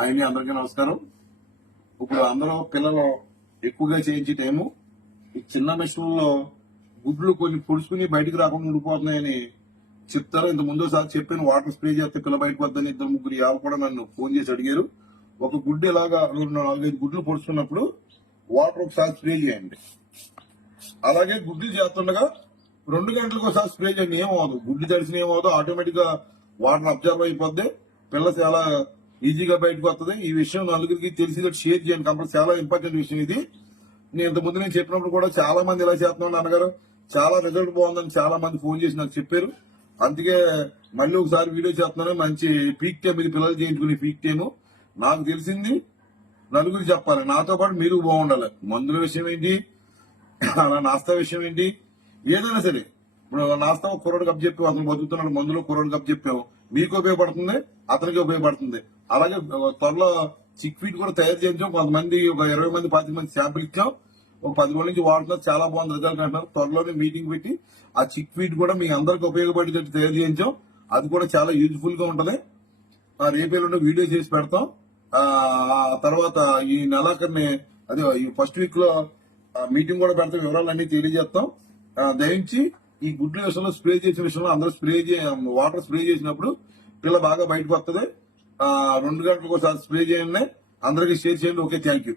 ఆయన్ని అందరికీ నమస్కారం. ఇప్పుడు అందరూ పిల్లలు ఎక్కువగా చేయించే టైము. ఈ చిన్న మిషన్లో గుడ్లు కొన్ని పొడుచుకుని బయటికి రాకుండా ఉండిపోతున్నాయని చెప్తారు. ఇంత ముందు సార్ చెప్పాను వాటర్ స్ప్రే చేస్తే పిల్ల బయటకు వద్దని ఇద్దరు ముగ్గురు యావ కూడా నన్ను ఫోన్ చేసి అడిగారు. ఒక గుడ్డు ఇలాగా రెండు నాలుగైదు గుడ్లు పొడుచుకున్నప్పుడు వాటర్ ఒకసారి స్ప్రే చేయండి. అలాగే గుడ్లు చేస్తుండగా రెండు గంటలకు ఒకసారి స్ప్రే చేయండి. ఏమవదు గుడ్లు తడిసిన ఏమవదు ఆటోమేటిక్గా వాటర్ అబ్జర్వ్ అయిపోద్ది. పిల్ల చాలా ఈజీగా బయటకు వస్తుంది. ఈ విషయం నలుగురికి తెలిసి షేర్ చేయండి. కంపల్సరీ చాలా ఇంపార్టెంట్ విషయం ఇది. నేను ఇంతకుముందు నేను చెప్పినప్పుడు కూడా చాలా మంది ఇలా చేస్తున్నాను అన్నగారు చాలా రిజల్ట్ బాగుందని చాలా మంది ఫోన్ చేసి నాకు చెప్పారు. అందుకే మళ్ళీ ఒకసారి వీడియో చేస్తున్నాను. మంచి పీక్ టైం ఇది. పిల్లలు చేయించుకునే పీక్ టైం నాకు తెలిసింది నలుగురు చెప్పాలి. నాతో పాటు మీరు బాగుండాలి. మందుల విషయం ఏంటి? అలా నాస్తా విషయం ఏంటి? ఏదైనా సరే. ఇప్పుడు నాస్తా ఒక కుర్రోడు కప్ చెప్పి అతను బతుకుతున్నాడు మందులో కుర్రోడు కప్ చెప్పావు. మీకు ఉపయోగపడుతుంది అతనికి ఉపయోగపడుతుంది. అలాగే త్వరలో చిక్ ఫీట్ కూడా తయారు చేయించాం. కొంతమంది ఒక ఇరవై మంది పది మంది శాంపుల్ ఇచ్చాం. ఒక పది రోజుల నుంచి వాడుతున్నారు. చాలా బాగుంది రిజల్ట్ అంటున్నారు. త్వరలోనే మీటింగ్ పెట్టి ఆ చిక్ ఫీట్ కూడా మీ అందరికి ఉపయోగపడేటట్టు తయారు చేయించాం. అది కూడా చాలా యూజ్ఫుల్గా ఉంటది. ఆ రేపేళ్ళుండే వీడియో చేసి పెడతాం. ఆ తర్వాత ఈ నెలాఖరిని అదే ఈ ఫస్ట్ వీక్లో మీటింగ్ కూడా పెడతాం. వివరాలన్నీ తెలియజేస్తాం. దయించి ఈ గుడ్ల విషయంలో స్ప్రే చేసిన విషయంలో అందరూ స్ప్రే వాటర్ స్ప్రే చేసినప్పుడు పిల్ల బాగా బయటకు వస్తుంది ఆ, రెండు గంటలకు ఒకసారి స్ప్రే చేయండి. అందరికీ షేర్ చేయండి. Okay thank you.